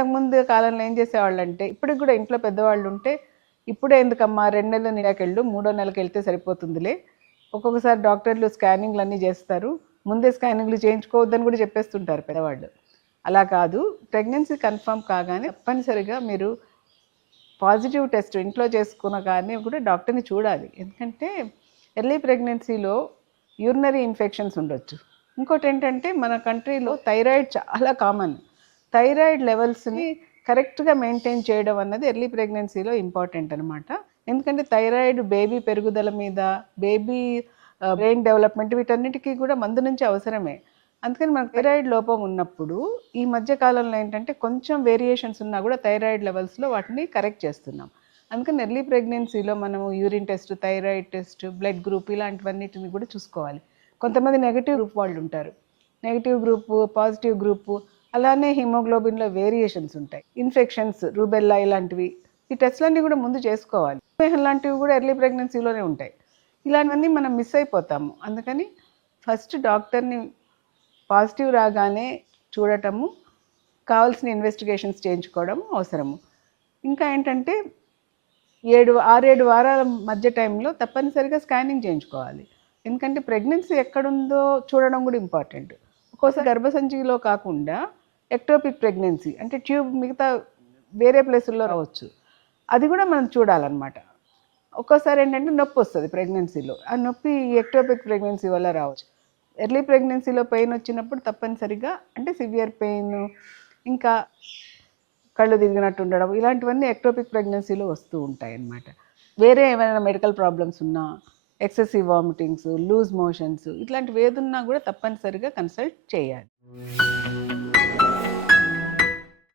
ఇంతకుముందు కాలంలో ఏం చేసేవాళ్ళంటే, ఇప్పటికి కూడా ఇంట్లో పెద్దవాళ్ళు ఉంటే, ఇప్పుడే ఎందుకమ్మా 2 నెలలు నీళ్ళకెళ్ళు, మూడో నెలకెళ్తే సరిపోతుందిలే. ఒక్కొక్కసారి డాక్టర్లు స్కానింగ్లు అన్నీ చేస్తారు, ముందే స్కానింగ్లు చేయించుకోవద్దని కూడా చెప్పేస్తుంటారు పెద్దవాళ్ళు. అలా కాదు, ప్రెగ్నెన్సీ కన్ఫర్మ్ కాగానే తప్పనిసరిగా మీరు పాజిటివ్ టెస్ట్ ఇంట్లో చేసుకున్న కానీ కూడా డాక్టర్ని చూడాలి. ఎందుకంటే ఎర్లీ ప్రెగ్నెన్సీలో యూరినరీ ఇన్ఫెక్షన్స్ ఉండొచ్చు. ఇంకోటి ఏంటంటే మన కంట్రీలో థైరాయిడ్ చాలా కామన్. థైరాయిడ్ లెవెల్స్ని కరెక్ట్గా మెయింటైన్ చేయడం అన్నది ఎర్లీ ప్రెగ్నెన్సీలో ఇంపార్టెంట్ అనమాట. ఎందుకంటే థైరాయిడ్ బేబీ పెరుగుదల మీద, బేబీ బ్రెయిన్ డెవలప్మెంట్ వీటన్నిటికీ కూడా మందు నుంచి అవసరమే. అందుకని మనకు థైరాయిడ్ లోపం ఉన్నప్పుడు ఈ మధ్య కాలంలో ఏంటంటే కొంచెం వేరియేషన్స్ ఉన్నా కూడా థైరాయిడ్ లెవెల్స్లో వాటిని కరెక్ట్ చేస్తున్నాం. అందుకని ఎర్లీ ప్రెగ్నెన్సీలో మనము urine test, thyroid test, blood group ఇలాంటివన్నిటిని కూడా చూసుకోవాలి. కొంతమంది నెగిటివ్ గ్రూప్ వాళ్ళు ఉంటారు, నెగిటివ్ గ్రూపు, పాజిటివ్ గ్రూపు, అలానే హిమోగ్లోబిన్లో వేరియేషన్స్ ఉంటాయి, ఇన్ఫెక్షన్స్, రూబెల్లా ఇలాంటివి. ఈ టెస్ట్లన్నీ కూడా ముందు చేసుకోవాలి. లాంటివి కూడా ఎర్లీ ప్రెగ్నెన్సీలోనే ఉంటాయి. ఇలాంటివన్నీ మనం మిస్ అయిపోతాము. అందుకని ఫస్ట్ డాక్టర్ని పాజిటివ్ రాగానే చూడటము, కావాల్సిన ఇన్వెస్టిగేషన్స్ చేయించుకోవడం అవసరము. ఇంకా ఏంటంటే 6-7 వారాల మధ్య టైంలో తప్పనిసరిగా స్కానింగ్ చేయించుకోవాలి. ఎందుకంటే ప్రెగ్నెన్సీ ఎక్కడుందో చూడడం కూడా ఇంపార్టెంట్. ఒక్కోసారి గర్భసంచిలో కాకుండా ఎక్టోపిక్ ప్రెగ్నెన్సీ అంటే ట్యూబ్ మిగతా వేరే ప్లేసుల్లో రావచ్చు, అది కూడా మనం చూడాలన్నమాట. ఒక్కోసారి ఏంటంటే నొప్పి వస్తుంది ప్రెగ్నెన్సీలో, ఆ నొప్పి ఎక్టోపిక్ ప్రెగ్నెన్సీ వల్ల రావచ్చు. ఎర్లీ ప్రెగ్నెన్సీలో పెయిన్ వచ్చినప్పుడు తప్పనిసరిగా అంటే సివియర్ పెయిన్, ఇంకా కళ్ళు తిరిగినట్టు ఉండడం ఇలాంటివన్నీ ఎక్టోపిక్ ప్రెగ్నెన్సీలో వస్తూ ఉంటాయి అన్నమాట. వేరే ఏమైనా మెడికల్ ప్రాబ్లమ్స్ ఉన్నా, ఎక్సెసివ్ వామిటింగ్స్, లూజ్ మోషన్స్ ఇట్లాంటివి ఏదున్నా కూడా తప్పనిసరిగా కన్సల్ట్ చేయాలి.